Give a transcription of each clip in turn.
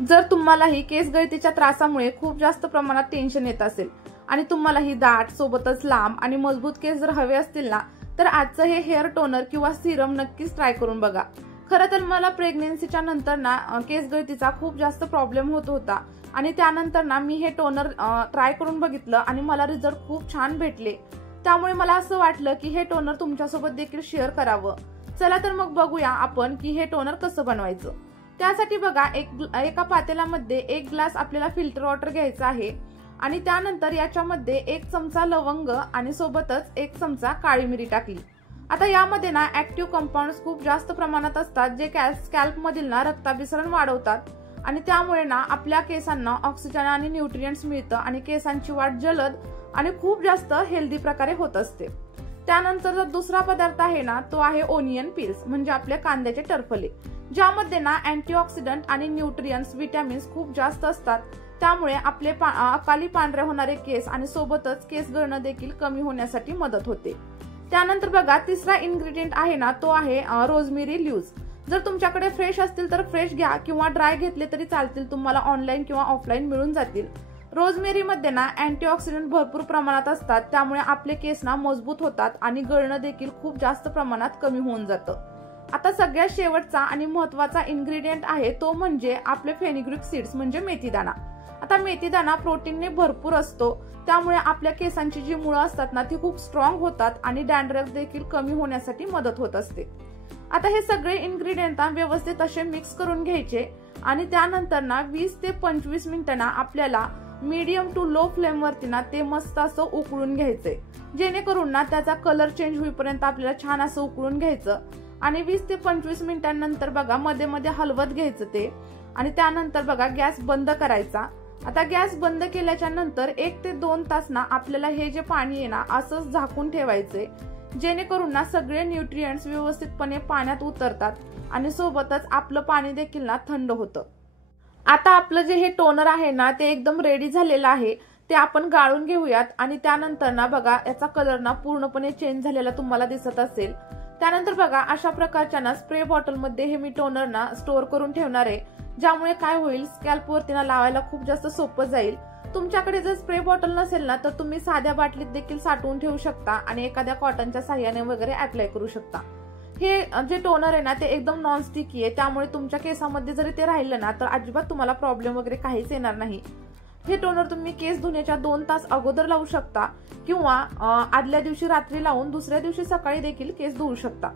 जर तुम्हालाही केस गळतीच्या त्रासामुळे खूप जास्त प्रमाणात टेन्शन येत असेल आणि तुम्हालाही दाट सोबतच लांब आणि मजबूत केस जर हवे असतील ना, तर आजचं हे हेअर टोनर किंवा सिरम नक्कीच ट्राय करून बघा। खरं तर मला प्रेग्नन्सीच्या नंतर ना केस गळतीचा खूप जास्त प्रॉब्लेम होत होता आणि त्यानंतर ना मी हे टोनर ट्राय करून बघितलं आणि मला रिझल्ट खूप छान भेटले। त्यामुळे मला असं वाटलं की हे टोनर तुमच्यासोबत देखील शेअर करावं। चला तर मग बघूया आपण की हे टोनर कसं बनवायचं। त्यासाठी बघा एका पातेल्यामध्ये 1 ग्लास आपल्याला फिल्टर वॉटर घ्यायचं आहे आणि त्यानंतर याच्यामध्ये 1 चमचा लवंग आणि सोबतच 1 चमचा काळी मिरी टाकली। आता यामध्ये ना ऍक्टिव्ह कंपाऊंड्स खूप जास्त प्रमाणात असतात जे स्कॅल्प मधील ना रक्ताभिसरण वाढवतात आणि त्यामुळे ना आपल्या केसांना ऑक्सिजन आणि न्यूट्रिएंट्स मिळतं आणि केसांची वाढ जलद आणि खूप जास्त हेल्दी प्रकारे होत असते। त्यानंतर जो दुसरा पदार्थ आहे ना तो आहे ओनियन पील्स म्हणजे आपले कांद्याचे टरफले, ज्यामध्ये ना अँटीऑक्सिडंट आणि न्यूट्रिएंट्स विटॅमिन्स खूप जास्त असतात। त्यामुळे आपले अकाली पांढरे होणारे केस आणि सोबतच केस गळणं देखील कमी होण्यासाठी मदत होते। त्यानंतर बघा तिसरा इन्ग्रेडियंट आहे ना तो आहे रोजमेरी लीव्स। जर तुमच्याकडे फ्रेश असतील तर फ्रेश घ्या किंवा ड्राय घेतले तरी चालतील, तुम्हाला ऑनलाईन किंवा ऑफलाईन मिळून जातील। रोजमेरी मध्ये ना अँटीऑक्सिडंट भरपूर प्रमाणात असतात, त्यामुळे आपले केस ना मजबूत होतात आणि गळणं देखील खूप जास्त प्रमाणात कमी होऊन जातं। आता सगळ्यात शेवटचा आणि महत्त्वाचा इन्ग्रेडियंट आहे तो म्हणजे आपले फेनिग्रीक सीड्स म्हणजे मेथीदाणा। आता मेथीदाणा प्रोटीनने भरपूर असतो, त्यामुळे आपल्या केसांची जी मुळं असतात ना ती खूप स्ट्रॉंग होतात आणि डॅन्ड्रफ देखील कमी होण्यासाठी मदत होत असते। आता हे सगळे इन्ग्रेडियंट व्यवस्थित असे मिक्स करून घ्यायचे आणि त्यानंतर ना 20 ते 25 मिनिटांना आपल्याला मीडियम टू लो फ्लेम वरती ना ते मस्त असं उकळून घ्यायचंय, जेणेकरून ना त्याचा कलर चेंज होईपर्यंत आपल्याला छान असं उकळून घ्यायचं आणि 20 ते 25 मिनिटांनंतर बघा मध्ये मध्ये हलवत घ्यायचं ते आणि त्यानंतर बघा गॅस बंद करायचा। आता गॅस बंद केल्याच्या नंतर 1 ते 2 तास ना आपल्याला हे जे पाणी आहे ना असंच झाकून ठेवायचंय, जेणेकरून ना सगळे न्यूट्रिएंट्स व्यवस्थितपणे पाण्यात उतरतात आणि सोबतच आपलं पाणी देखील ना थंड होतं। आता आपलं जे हे टोनर आहे ना ते एकदम रेडी झालेलं आहे, ते आपण गाळून घेऊयात आणि त्यानंतर ना बघा याचा कलर ना पूर्णपणे चेंज झालेला तुम्हाला दिसत असेल। त्यानंतर बघा अशा प्रकारच्या ना स्प्रे बॉटल मध्ये हे मी टोनर ना स्टोअर करून ठेवणार आहे, ज्यामुळे काय होईल स्कॅल्प वरती ना लावायला खूप जास्त सोपं जाईल। तुमच्याकडे जर स्प्रे बॉटल नसेल ना तर तुम्ही साध्या बाटलीत देखील साठवून ठेवू शकता आणि एखाद्या कॉटनच्या साह्याने वगैरे अप्लाय करू शकता। हे जे टोनर आहे ना ते एकदम नॉन स्टिकी आहे, त्यामुळे तुमच्या केसामध्ये जरी ते राहिलं ना तर अजिबात तुम्हाला प्रॉब्लेम वगैरे काहीच येणार नाही। हे टोनर तुम्ही केस धुण्याच्या 2 तास अगोदर लावू शकता किंवा आदल्या दिवशी रात्री लावून दुसऱ्या दिवशी सकाळी देखील केस धुवू शकता।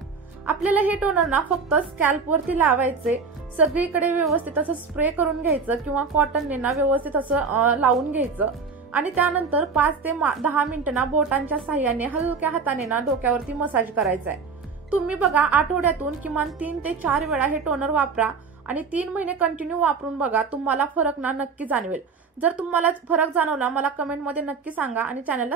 आपल्याला हे टोनर ना फक्त स्कॅल्प वरती लावायचे, सगळीकडे व्यवस्थित असं स्प्रे करून घ्यायचं किंवा कॉटनने ना व्यवस्थित असं लावून घ्यायचं आणि त्यानंतर 5 ते 10 मिनिटं ना बोटांच्या साह्याने हलक्या हाताने ना डोक्यावरती मसाज करायचा आहे। तुम्ही बघा आठवड्यातून किमान 3 ते 4 वेळा हे टोनर वापरा आणि 3 महिने कंटिन्यू वापरून बघा, तुम्हाला फरक ना नक्की जाणवेल। जर तुम्हाला फरक जाणवला मला कमेंट मध्ये नक्की सांगा आणि चॅनलला